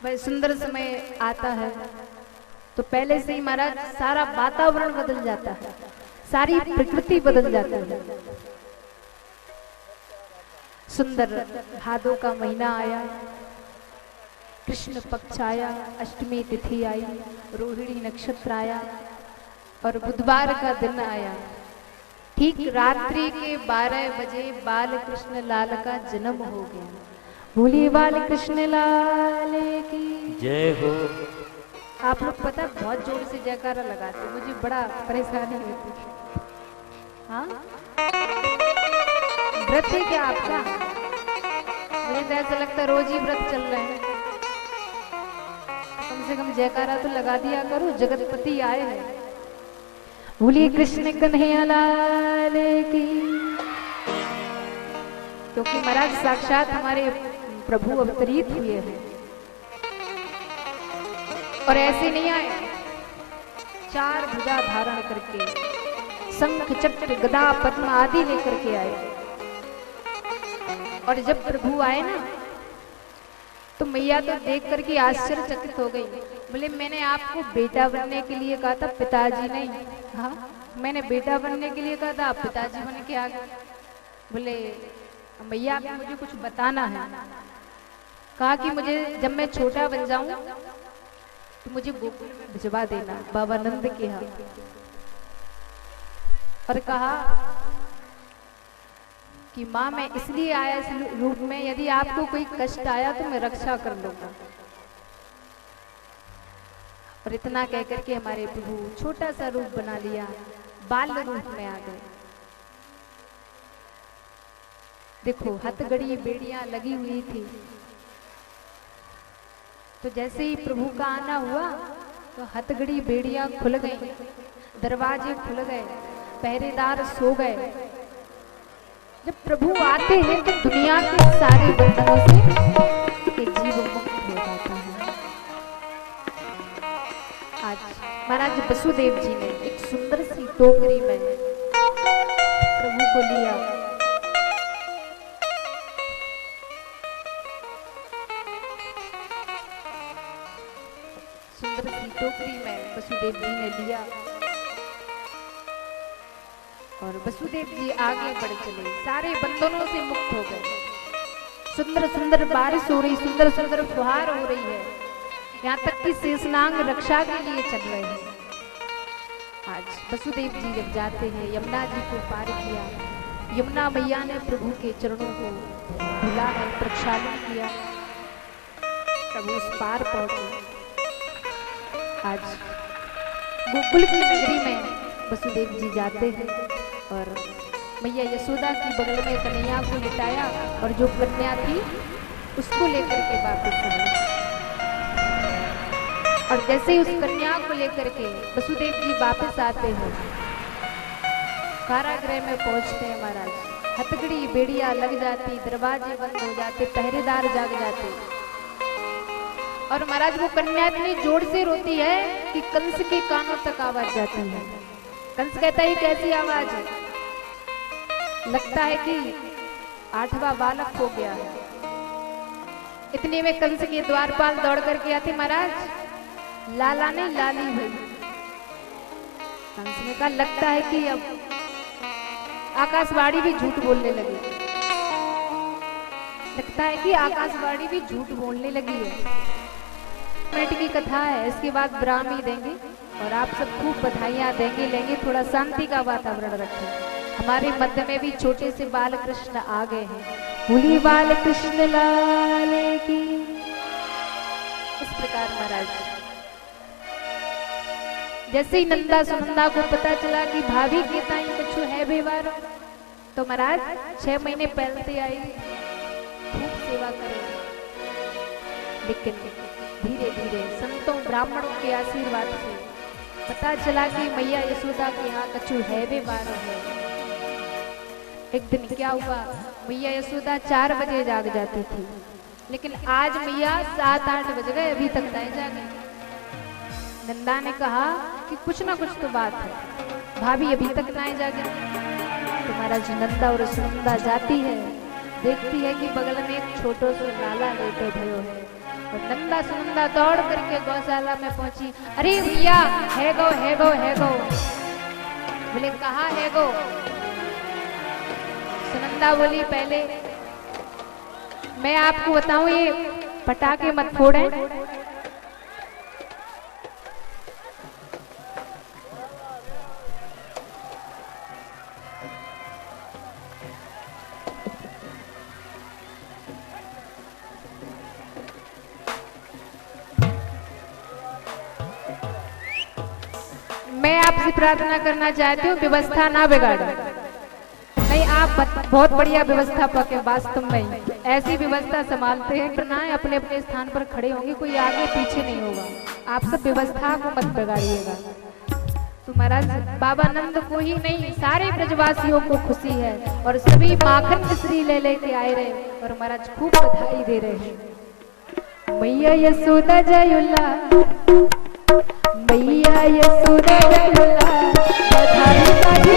वह सुंदर समय आता है तो पहले से ही महाराज सारा वातावरण बदल जाता है, सारी प्रकृति बदल जाती है। सुंदर भादों का महीना आया, कृष्ण पक्ष आया, अष्टमी तिथि आई, रोहिणी नक्षत्र आया और बुधवार का दिन आया। ठीक रात्रि के 12 बजे बाल कृष्ण लाल का जन्म हो गया। बोलिए बाल कृष्ण लाल की जय हो। आप लोग पता बहुत जोर से जयकारा लगाते, मुझे बड़ा परेशानी होती है। हाँ, व्रत है क्या आपका? मुझे तो ऐसा लगता है रोज ही व्रत चल रहे हैं। कम से कम जयकारा तो लगा दिया करो, जगतपति आए हैं। बोलिए कृष्ण कन्हैया लाल की। क्योंकि महाराज साक्षात हमारे प्रभु अवतरित हुए हैं और ऐसे नहीं आए, 4 भुजा धारण करके, शंख चक्र गदा पद्म आदि लेकर के आए। और जब प्रभु आए ना तो मैया तो देख करके आश्चर्यचकित हो गई। बोले मैंने आपको बेटा बनने के लिए कहा था, पिताजी नहीं। हाँ, मैंने बेटा बनने के लिए कहा था, आप पिताजी बन के आ गए। बोले मैया आपको मुझे कुछ बताना है। कहा कि मुझे जब मैं छोटा बन जाऊं तो मुझे गोकुल में भिजवा देना बाबा नंद के यहाँ। और कहा कि माँ मैं इसलिए आया इस रूप में, यदि आपको कोई कष्ट आया तो मैं रक्षा कर लूंगा। और इतना कहकर के हमारे प्रभु छोटा सा रूप बना लिया, बाल रूप में आ गए। देखो हथगड़ी बेड़ियां लगी हुई थी, तो जैसे ही प्रभु का आना हुआ तो हथगड़ी बेड़ियां खुल गई, दरवाजे खुल गए, पहरेदार सो गए। जब प्रभु आते हैं तो दुनिया के सारे बंधनों से ये जीव मुक्त हो जाता है। आज महाराज वसुदेव जी ने एक सुंदर सी टोकरी में प्रभु को लिया। सुंदर सी टोकरी में वसुदेव जी ने लिया और वसुदेव जी आगे बढ़ चले, सारे बंधनों से मुक्त हो गए। सुंदर सुंदर बारिश हो रही, सुंदर सुंदर फुहार हो रही है, यहाँ तक कि शेषनाग रक्षा के लिए चल रहे हैं। आज वसुदेव जी जब जाते हैं, यमुना जी को पार किया, यमुना मैया ने प्रभु के चरणों को धुला है, प्रक्षालन किया, प्रभु उस पार पहुंचे। आज गोकुल की नगरी में वसुदेव जी जाते हैं और मैया यशोदा की बगल में कन्हैया को लिटाया और जो कन्या थी उसको लेकर के वापस आए। और जैसे ही उस कन्या को लेकर के वसुदेव जी वापस आते हैं, कारागृह में पहुंचते हैं महाराज। हथकड़ी बेड़ियां लग जाती, दरवाजे बंद हो जाते, पहरेदार जाग जाते। और महाराज वो कन्या इतनी जोर से रोती है कि कंस के कानों तक आवाज जाती है। कंस कहता है कैसी आवाज है? लगता है कि 8वां बालक हो गया है। इतने में कंस के द्वारपाल दौड़ करके आते, महाराज लाला ने लाली भई। कंस ने कहा लगता है कि अब आकाशवाणी भी झूठ बोलने लगी, लगता है कि आकाशवाणी भी झूठ बोलने लगी है। मिनट की कथा है, इसके बाद ब्राह्मी देंगे और आप सब खूब बधाइयां देंगे, लेंगे। थोड़ा शांति का वातावरण रखें। हमारे मध्य में भी छोटे से बाल कृष्ण आ गए हैं। बोलिए बाल कृष्ण लाल की। इस प्रकार महाराज जैसे ही नंदा सुनंदा को पता चला कि भाभी के ताई कुछ है व्यवहार, तो महाराज 6 महीने पहलते आई, खूब सेवा करें। लेकिन धीरे धीरे संतों ब्राह्मणों के आशीर्वाद से पता चला कि मैया यशोदा के यहाँ कछु है व्यवहार है। एक दिन क्या हुआ, मैया यशोदा 4 बजे जाग जाती थी, लेकिन आज मैया 7-8 बज गए, अभी तक नहीं जागे। नंदा ने कहा कि कुछ ना कुछ तो बात है, भाभी अभी तक नहीं जागे। तो महाराज नंदा और सुनंदा जाती है, देखती है कि बगल में एक छोटो सो लाला लेटे भयो है। और नंदा सुनंदा दौड़ करके गौशाला में पहुंची। अरे भैया है गो है गो है गो। बोले कहाँ है गो? सुनंदा बोली पहले मैं आपको बताऊं, ये पटाखे मत फोड़े। मैं आपसे प्रार्थना करना चाहती हूँ व्यवस्था ना बिगाड़ो। नहीं, आप बहुत बढ़िया व्यवस्थापक है वास्तव में, ऐसी व्यवस्था संभालते हैं, वरना अपने अपने स्थान पर खड़े होंगे, कोई आगे पीछे नहीं होगा। आप सब व्यवस्था को मत बिगाड़िएगा। तो महाराज बाबा नंद को ही नहीं सारे ब्रजवासियों को खुशी है और सभी माखन मिश्री ले लेके आए रहे और महाराज खूब बधाई दे रहे हैं। मैया यशोदा जयुला, मैया यशोदा जयुला, बधाई बाजी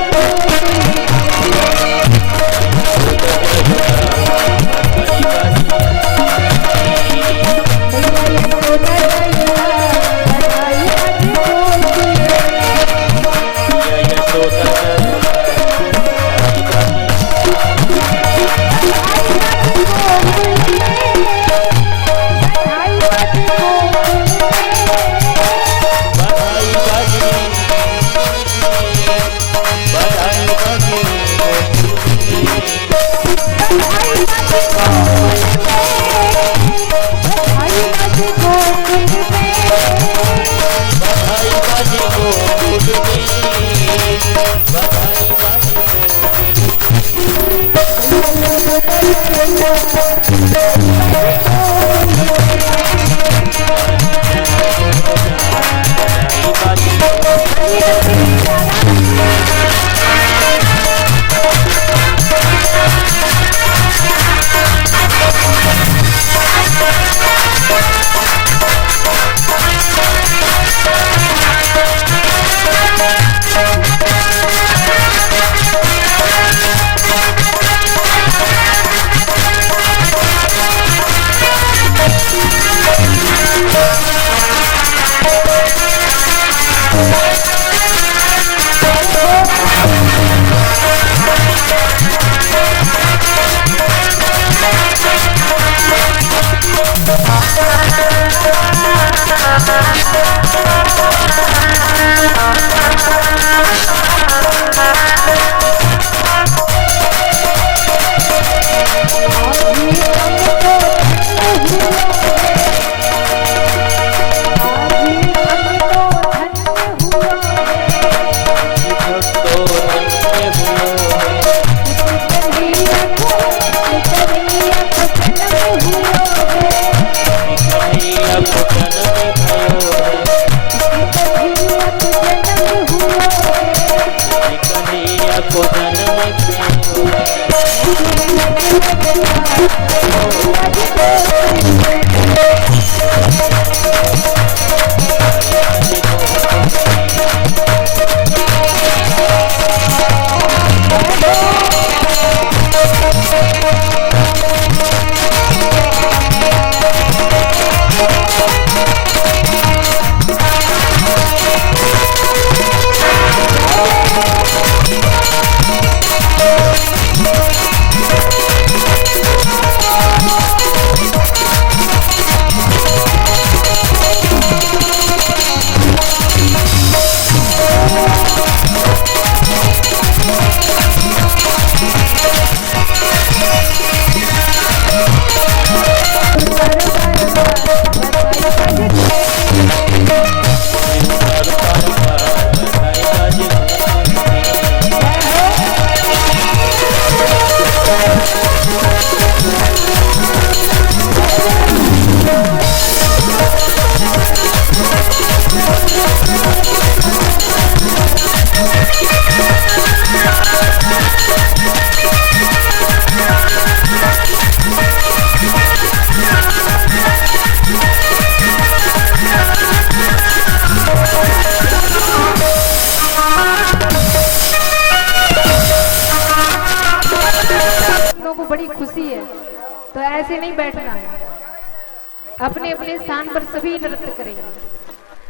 अपने अपने स्थान पर सभी नृत्य करेंगे,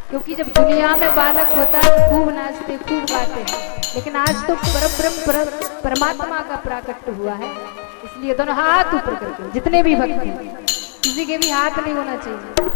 क्योंकि जब दुनिया में बालक होता है तो खूब नाचते खूब गाते हैं, लेकिन आज तो परब्रह्म परमात्मा का प्राकट्य हुआ है, इसलिए दोनों हाथ ऊपर करके जितने भी भक्त हैं, किसी के भी हाथ नहीं होना चाहिए।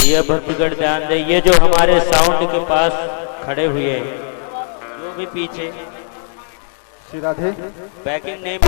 ये भक्तगण ध्यान दे, ये जो हमारे साउंड के पास खड़े हुए हैं, जो भी पीछे श्री राधे। बैकिंग नहीं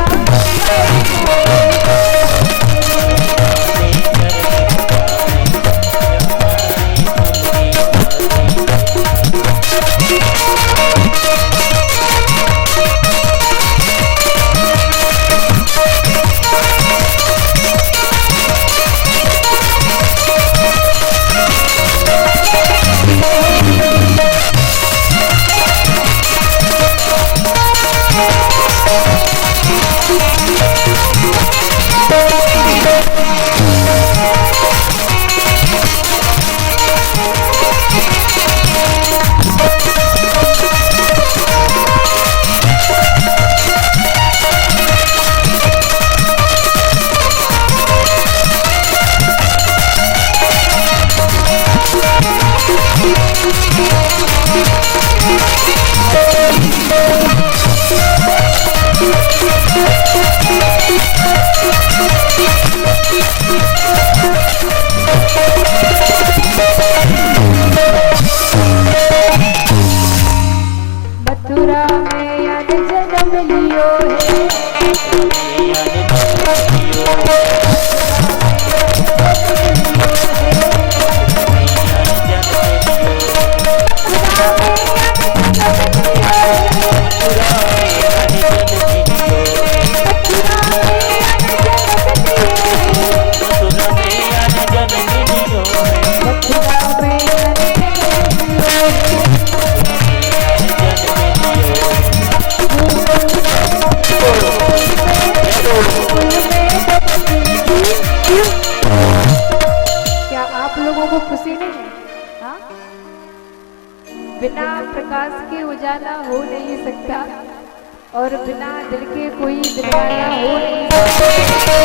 मथुरा में याद जन्म लियो है। क्या आप लोगों को खुशी नहीं है? हाँ? बिना प्रकाश के उजाला हो नहीं सकता और बिना दिल के कोई दिलवाला हो नहीं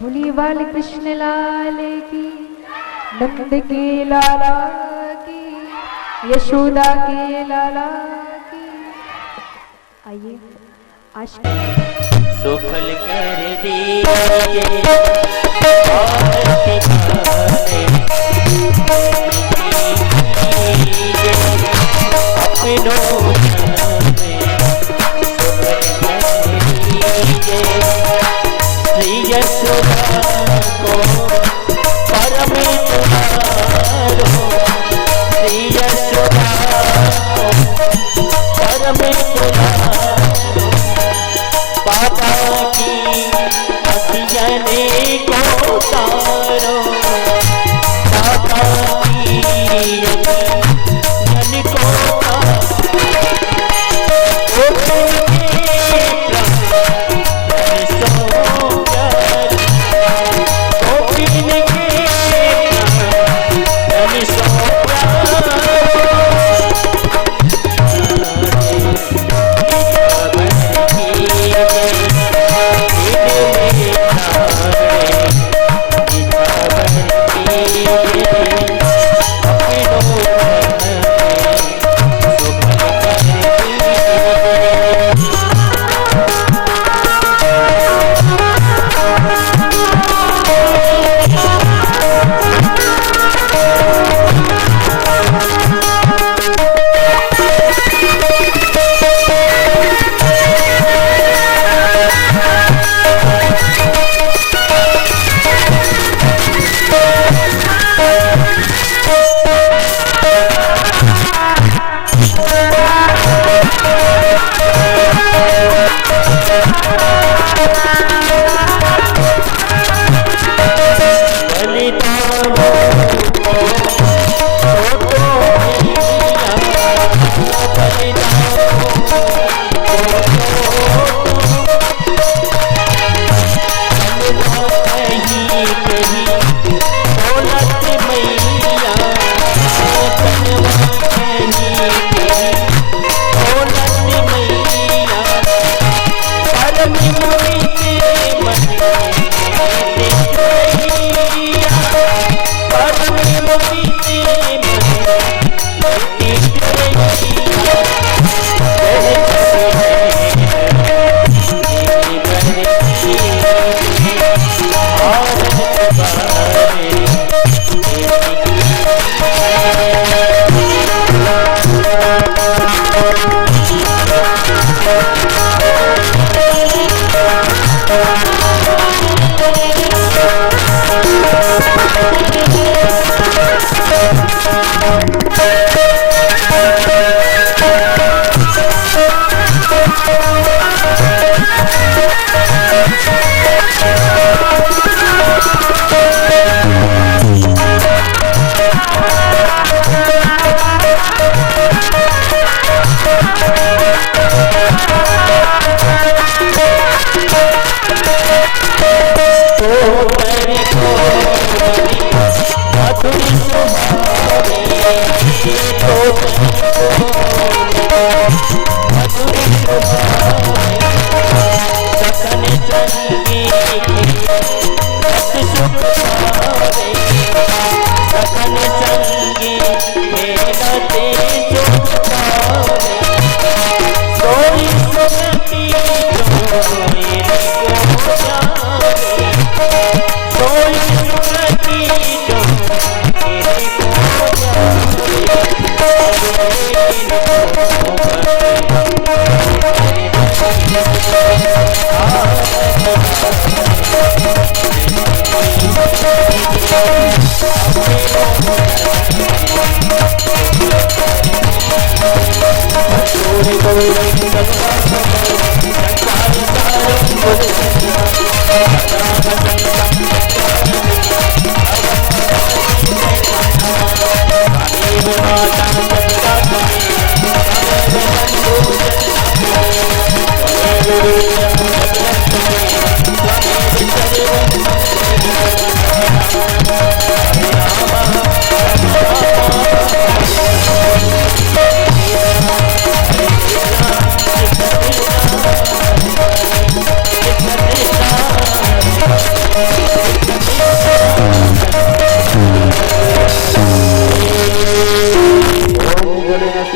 बोलिए बाल कृष्ण लाल की, नंद के लाला की, यशोदा के लाला की। आइए आज सुफल कर दीजिए आरती खाने अपनों में सुफल कर दीजिए श्री यशोदा को परम तुम्हारो श्री यशोदा को परम तुम्हारो पापा की अखियने को तारो पापा की अखियन को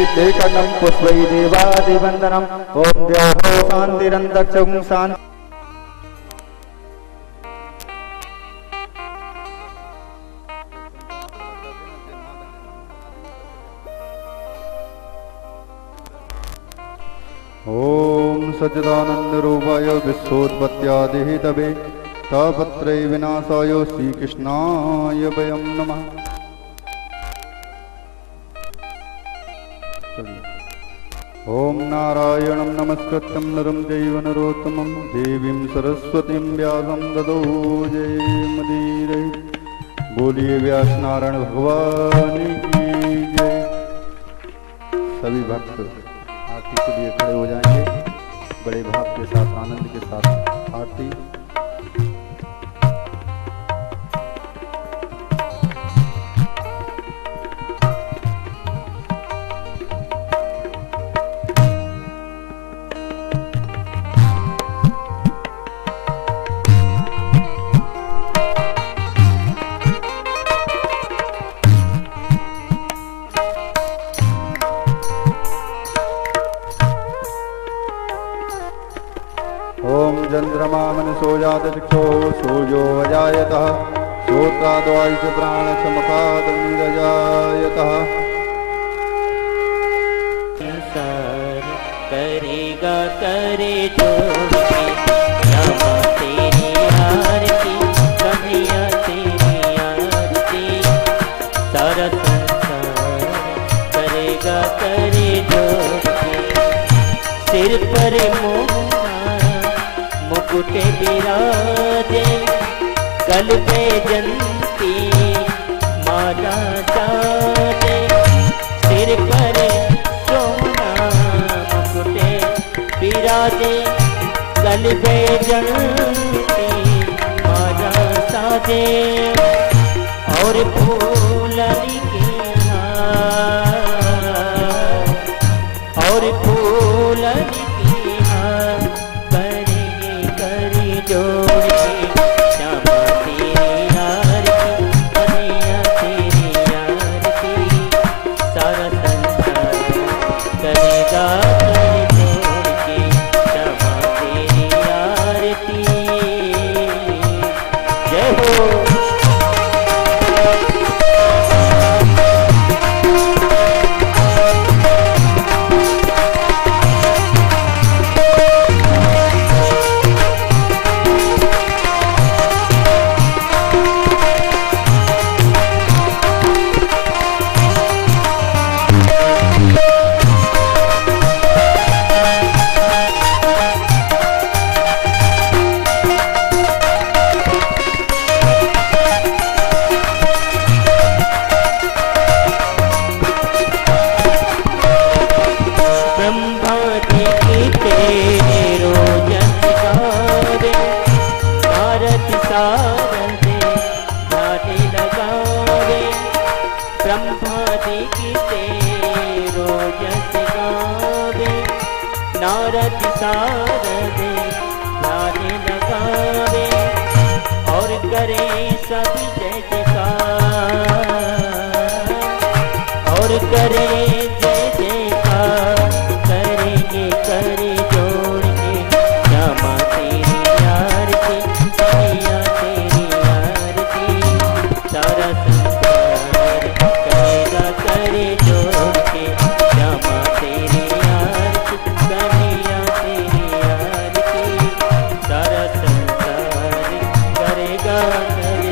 सिद्धे कर्णं पुष्पै देवादिवन्दनम् ॐ द्यौः शान्तिरन्तरिक्षं शान्ति। ॐ सच्चिदानन्दरूपाय विश्वोत्पत्त्यादिहेतवे तापत्रय विनाशाय श्रीकृष्णाय वयं नमः। ॐ नारायणं नमस्कृत्यं नरं चैव नरोत्तमं देवीं सरस्वतीं व्यासं ततो जयमुदीरये। बोलिए व्यास नारायण भगवान की जय। सभी भक्त आरती के लिए खड़े हो जाएंगे, बड़े भाव के साथ आनंद के साथ आरती। ओम चंद्रमा मनसो जातचक्षो सूर्यो अजायतः श्रोत्राद्वायुच प्राणसमकादनिरजायतः। संसार करेगा करे जोड़ के श्यामा तेरी आरती कन्हैया तेरी आरती। सारा संसार करेगा करे जोड़ के सिर पर मुकुटे बिराजे गल पे जंती माला साजे। सिर पर सोना मुकुटे बिराजे गल पे जंती माला साजे। और फूलनी के हार और फूलनी नारद सारदे गाने लगावे और करे सब जय जयकार और करे जय जयकार करेंगे करे जोड़ के श्यामा तेरी आरती कन्हैया तेरी आरती। सारा संसार करेगा करे जोड़ के श्यामा तेरी आरती कन्हैया तेरी आरती। सारा संसार करेगा करे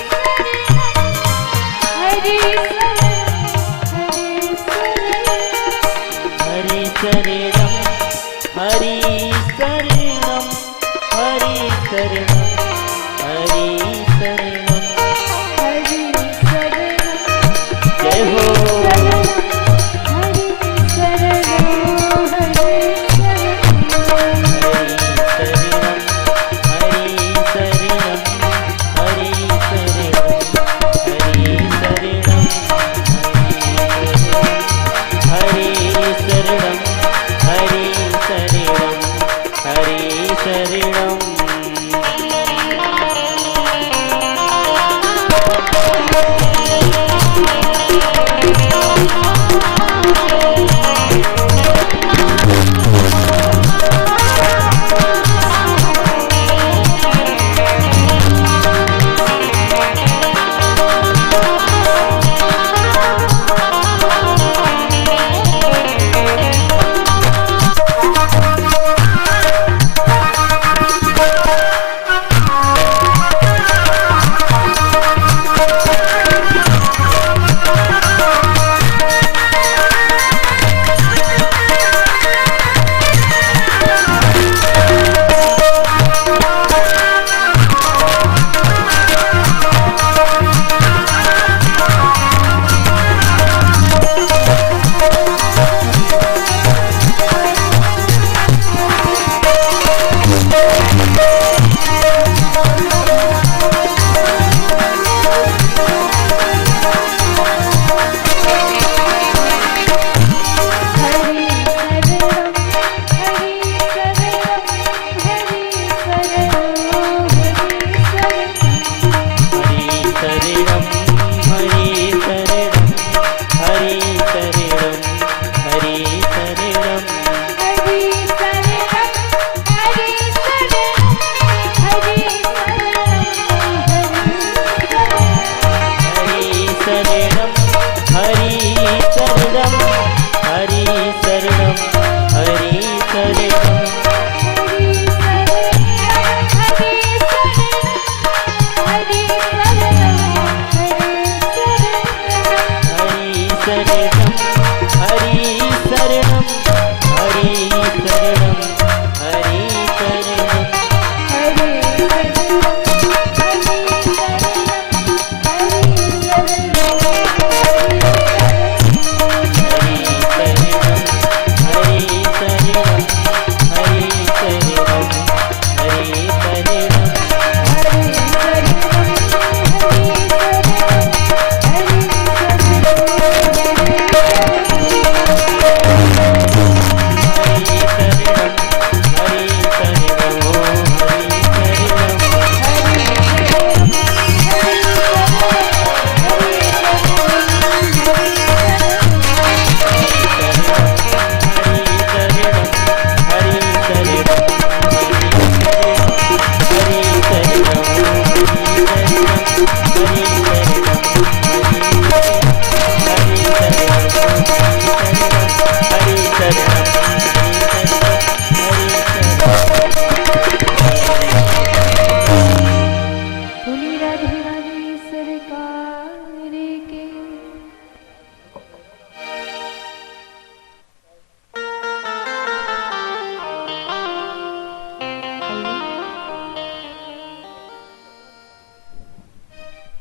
राधे राधे सरकार के।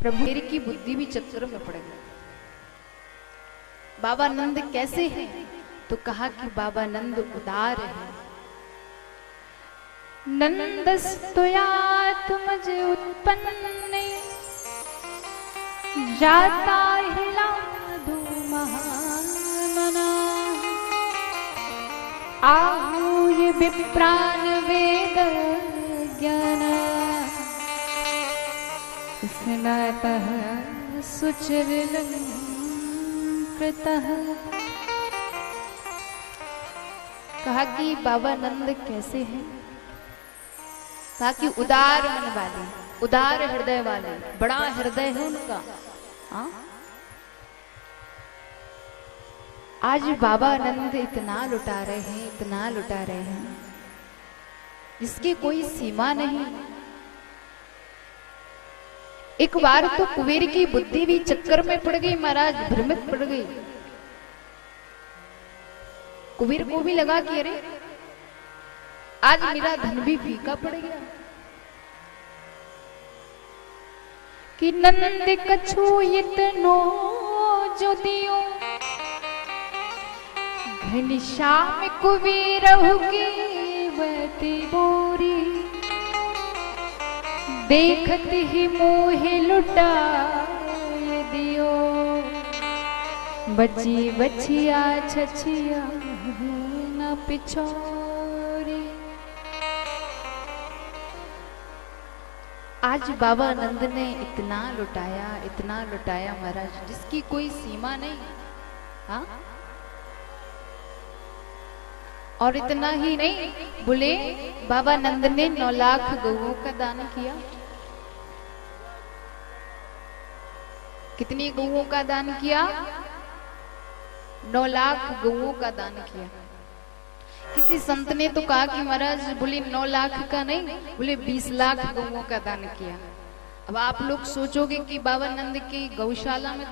प्रभु मेरी की बुद्धि भी चक्कर में पड़ गई। बाबा नंद कैसे हैं? तो कहा कि बाबा नंद उदार है। नंदस्तुया तुमज उत्पन्न जाता हिला महामना आहूय विप्रान वेद ज्ञान स्नातः सुचिरलं कृतः। कहा कि बाबा नंद कैसे हैं? कहा कि उदार मन वाले, उदार हृदय वाले, बड़ा हृदय है उनका। हाँ? आज बाबा नंद इतना लुटा रहे हैं, इतना लुटा रहे हैं, जिसकी कोई सीमा नहीं। एक बार तो कुबेर की बुद्धि भी चक्कर में पड़ गई महाराज, भ्रमित पड़ गई। कुबेर को भी लगा कि अरे आज मेरा धन भी फीका पड़ गया। कि नंद कछु इतनो जो दियो घनश्याम कुबेर की बती बोरी देखत ही मोहे लुटा दियो बची बचिया छछिया न पिछोरी। आज बाबा नंद ने इतना लुटाया महाराज, जिसकी कोई सीमा नहीं। हाँ? और इतना ही नहीं, बोले बाबा नंद ने 9 लाख गौओं का दान किया। कितनी गौओं का दान किया? 9 लाख गौओं का दान किया। किसी संत ने तो कहा कि महाराज बोले 9 लाख का नहीं, बोले 20 लाख गौओं का दान किया। अब आप लोग सोचोगे कि बाबा नंद की गौशाला में